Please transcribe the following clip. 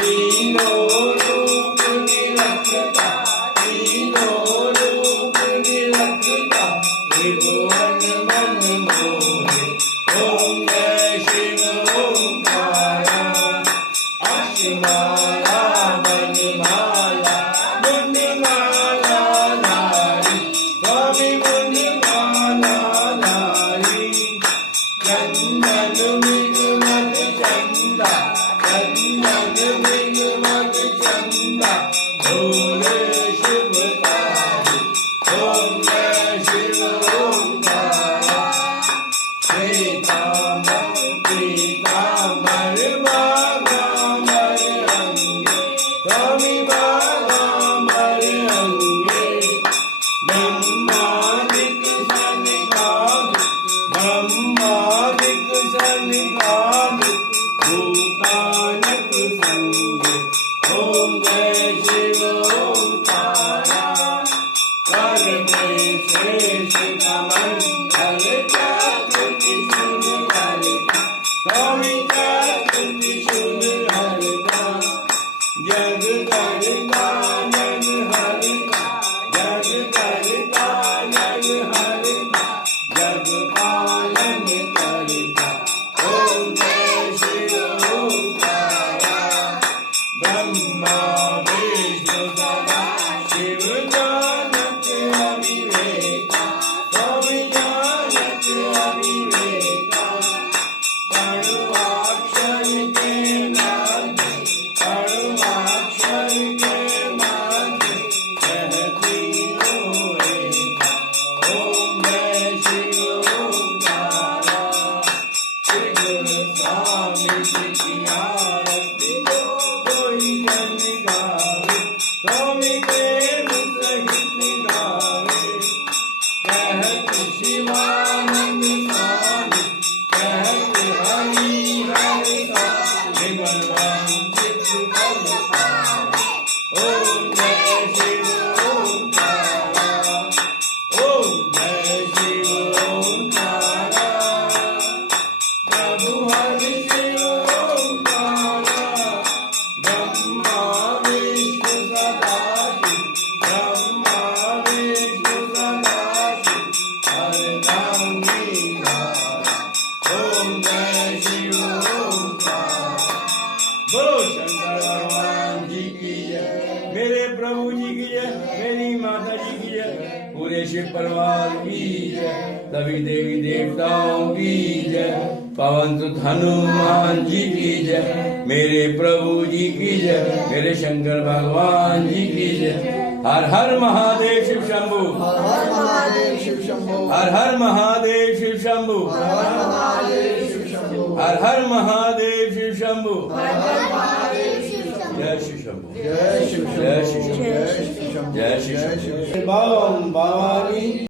तीनों रूप निरखता, तीनों रूप निरखता, त्रिभुवन मन मोहे। ओम जय शिव ओंकारा। अक्षमाला वनमाला मुंडमाला नारी, स्वामी मुंडमाला नारी। चंदन मृगमद चंदा, चंदन मृगमद चंदा, भोले शुभकारी। ओम जय शिव ओंकारा। श्वेतांबर पीतांबर बागांबर अंगे, स्वामी बागांबर अंगे। ब्रह्मादिक सनकादिक, ब्रह्मादिक सनकादिक, भूतानक संगे। ओम जय शिव ओंकारा। कर में शेष कमंडल चक्र शूल हरता, स्वामी चक्र शूल हरता। जग करता जग हरता, जग करता जग हरता, जग पालन करता। ओम जय शिव ओंकारा। ब्रह्मा विष्णु सदा शिव जानत अविवेका, स्वामी जानत अविवेका। अणुवाक्षर के नाथे, अणुवाक्षर के नाथे, कहती हो एका। ओम जय शिव ओंकारा। श्री गुरु स्वामी की आरती जो कोई जन गावे, स्वामी प्रेम सहित गावे। कहत शिवानंद स्वामी, कहत हरि हर स्वामी, मनवांछित फल पावे। ओम जय शिव ओंकारा। ओम जय शिव ओंकारा। प्रभु हरि शिव ओंकारा। ब्रह्मा विष्णु सदाशिव, ब्रह्मा विष्णु सदाशिव, अर्धांगीधारा। ओम जय शिव ओंकारा। बोलो शंकर भगवान जी की जय, मेरे प्रभु जी की जय, मेरी माता जी की जय, पूरे शिव परिवार की जय, सभी देवी देवताओं की जय, पवन सुत हनुमान जी की जय, मेरे प्रभु जी की जय, मेरे शंकर भगवान जी की जय। हर हर महादेव शिव शंभु, हर हर महादेव शिव शंभो, हर हर महादेव शिव शंभु, हर हर महादेव शिव शंभो, हर हर महादेव शिव शंभु। हर हर महादेव शिव शंभो। जय शिव शंभु, जय शिव शंभो, जय शिव शंभु, जय शिव शंभो, जय शिव शंभु। बम भवानी।